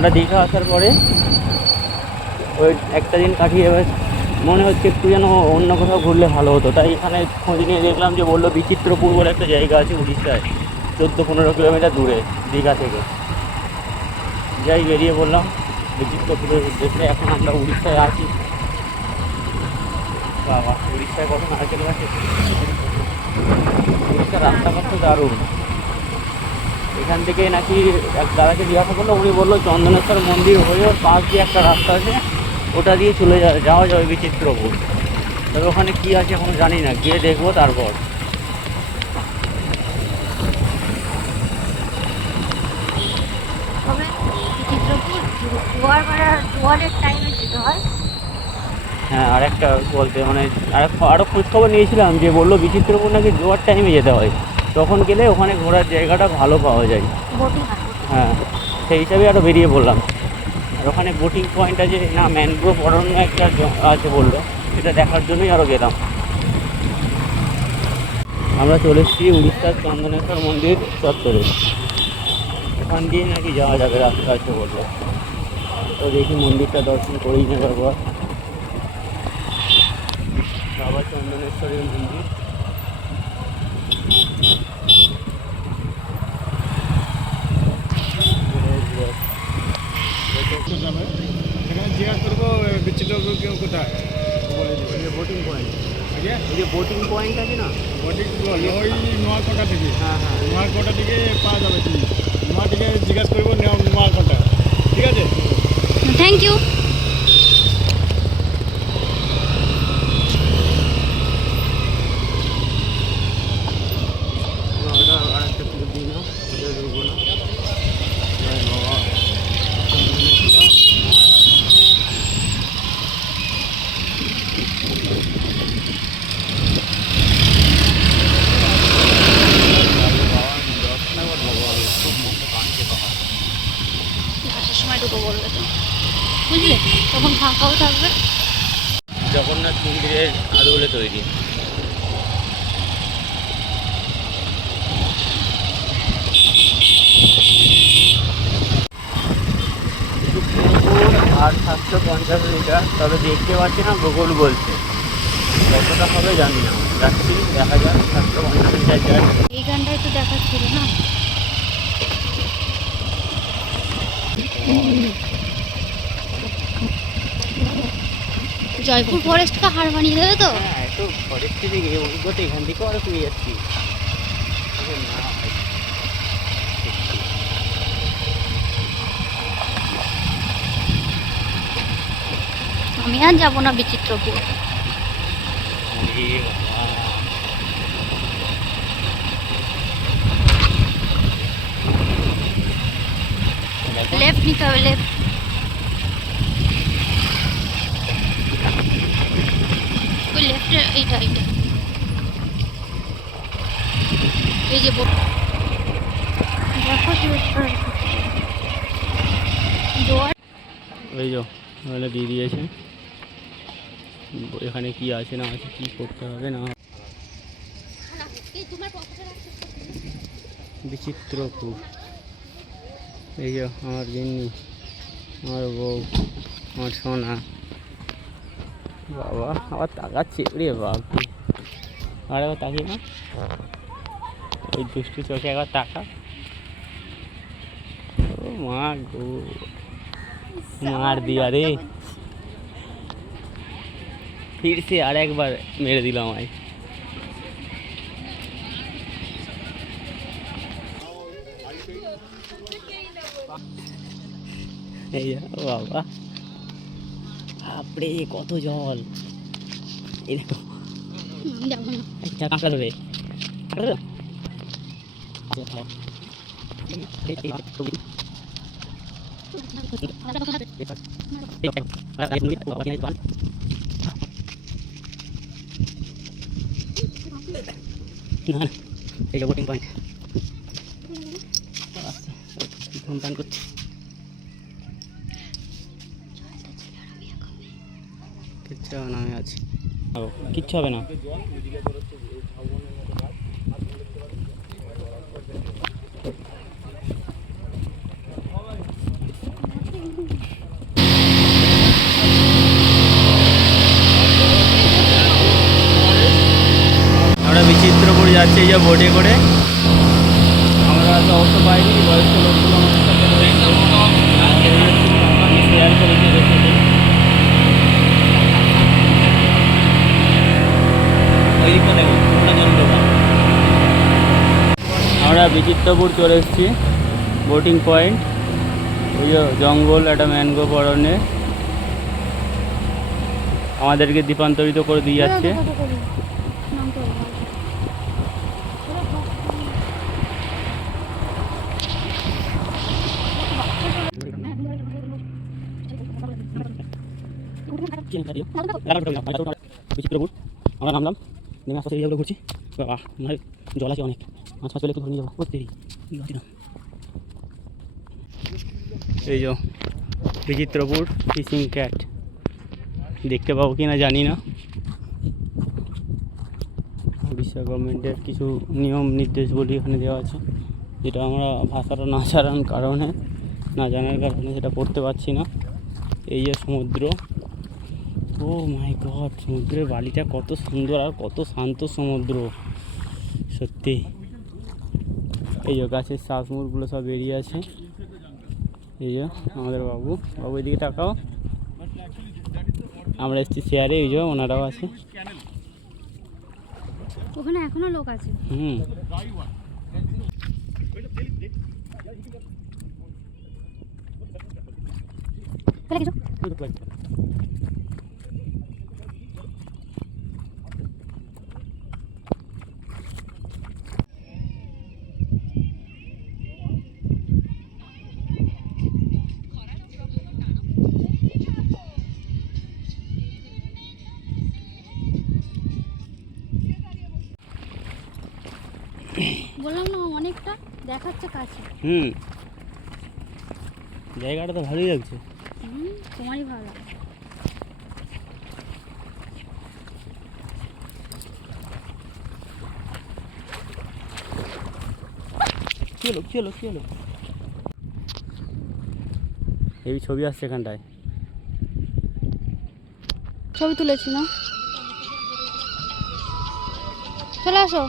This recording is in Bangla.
আমরা দীঘা আসার পরে ওই একটা দিন কাটিয়ে এবার মনে হচ্ছে একটু যেন অন্য কোথাও ঘুরলে ভালো হতো, তাই এখানে খোঁজ নিয়ে দেখলাম যে বললো বিচিত্রপুর বলে একটা জায়গা আছে উড়িষ্যায়, 14-15 কিলোমিটার দূরে দীঘা থেকে। যাই বেরিয়ে বললাম বিচিত্রপুরের উদ্দেশ্যে। এখন আমরা উড়িষ্যায় আছি। বাবা, উড়িষ্যায় কত নারকেল গাছ! উড়িষ্যার রাস্তাঘাট তো দারুণ। এখান থেকে নাকি এক দাদাকে জিজ্ঞাসা করলো, উনি বললো চন্দনেশ্বর মন্দির হয়ে ওর পাশ দিয়ে একটা রাস্তা আছে, ওটা দিয়ে চলে যাওয়া যাবে বিচিত্রপুর। তবে ওখানে কী আছে এখন জানি না, গিয়ে দেখবো তারপর। হ্যাঁ, আরেকটা বলতে মানে আরও খোঁজখবর নিয়েছিলাম যে বললো বিচিত্রপুর নাকি জোয়ার টাইমে যেতে হয়, তখন গেলে ওখানে ঘোরার জায়গাটা ভালো পাওয়া যায়। হ্যাঁ, সেই হিসাবে আরও বেরিয়ে পড়লাম। আর ওখানে বোটিং পয়েন্ট আছে না, ম্যানগ্রোভ অরণ্য একটা আছে বললো, সেটা দেখার জন্যই আরও গেলাম। আমরা চলে এসেছি উড়িষ্যার চন্দনেশ্বর মন্দির চত্বরে। ওখান দিয়ে নাকি যাওয়া যাবে, রাস্তা আছে বললো। তো দেখি মন্দিরটা দর্শন করেই নেব একবার। বাবা চন্দনেশ্বরের মন্দির। এখানে জিজ্ঞাসা করবো বিচিত্রপুর কেউ কোথায় বলে দেবে। এই যে বোটিং পয়েন্ট, আগে এই যে বোটিং পয়েন্ট আছে না, বটি ওই নোয়াকোটা থেকে, হ্যাঁ হ্যাঁ, নোয়াকোটা থেকে পাওয়া যাবে। তুমি নোয়া থেকে জিজ্ঞাসা করবো নোয়াকোটা, ঠিক আছে? Thank you. ওটা আর একটা পুরো দিন না, ওটা ঢুকবো না। বাবা আসার সময় ঢুকো বলবে তো, বুঝলে? তখন ফাঁকাও থাকবে। জগন্নাথ মন্দিরের আদলে তৈরি। আর 750 লিটার, তবে দেখতে পাচ্ছি না, গুগল বলছে কতটা হবে জানি না। যাচ্ছি, দেখা যাক। 750 লিটার যায়। এইখানটায় তো দেখাচ্ছিল না। জয়পুর ফরেস্টকে হার মানিয়ে দেবে তো। হ্যাঁ, একটু ফরেস্টে দিকে অভিজ্ঞতা এখান থেকেও আরও পেয়ে যাচ্ছি। না ভাই, আমি আর যাবো না বিচিত্রপুর। আরে বাবা, লেফট নিতে হবে, লেফট। ওই লেফটে, এইটা এইটা, এই যে দেখো জোয়ার। ওই যে ওখানে দিয়ে দিয়েছে, এখানে কি আছে না আছে, কি করতে হবে না। বিচিত্রপুর, এই যে আমার গিন্নি, আমার বউ, আমার সোনা। বাবা আবার তাকাচ্ছে রে বাবা, আর একবার তাকিয়ে না, ওই দুষ্টু চোখে একবার তাকা। ও মা গো, মার দিয়া রে, ফিরছে আর একবার মেরে দিল আমায়। এই বাবা, বাপরে কত জল! এই দেখো, কাঁকড়া ধরে বোটিং পয়েন্ট ধূমপান করছে। কিচ্ছু হবে না, আমি আছি, কিচ্ছু হবে না। এই যে বোটে করে। আমরা তো অবশ্য পাইনি, বয়স্ক লোকগুলো আমাদের সাথে রয়েছে। আমি শেয়ার করেছি রেসিপি। ওই দিকটা দেখো, ওটা জল দেবো। আমরা বিচিত্রপুর চলে এসেছি, বোটিং পয়েন্ট। ওই যে জঙ্গল, একটা ম্যানগ্রোভ অরণ্যে আমাদেরকে দ্বীপান্তরিত করে দিয়ে যাচ্ছে। বিচিত্রপুর আমরা নামলাম, নেমে আস্তে এরিয়াগুলো ঘুরছি। বাবা মানে জল আছে অনেক, মাছ মাছ পেলে একটু ধরে নিয়ে যাবো। প্রত্যেকই এই যে বিচিত্রপুর ফিশিং ক্যাট দেখতে পাবো কি না জানি না। উড়িষ্যা গভর্নমেন্টের কিছু নিয়ম নির্দেশগুলি এখানে দেওয়া আছে, যেটা আমরা ভাষাটা না জানার কারণে সেটা পড়তে পারছি না। এই যে সমুদ্র, ও মাই গড, সমুদ্রের বালিটা কত সুন্দর আর কত শান্ত সমুদ্র সত্যি। এই যে গাছের শ্বাসমূলগুলো সব বেরিয়ে আছে। এই যে আমাদের বাবু এদিকে তাকাও। আমরা এসেছি শেয়ারে, এই যে ওনারাও আছে। ওখানে এখনো লোক আছে। বললাম না অনেকটা দেখাচ্ছে কাছে। জায়গাটা তো ভালোই লাগছে। তোমারই ভালো লাগে। কি হলো এই ছবি আসছে এখানটায়। ছবি তুলেছি না, চলে আসো।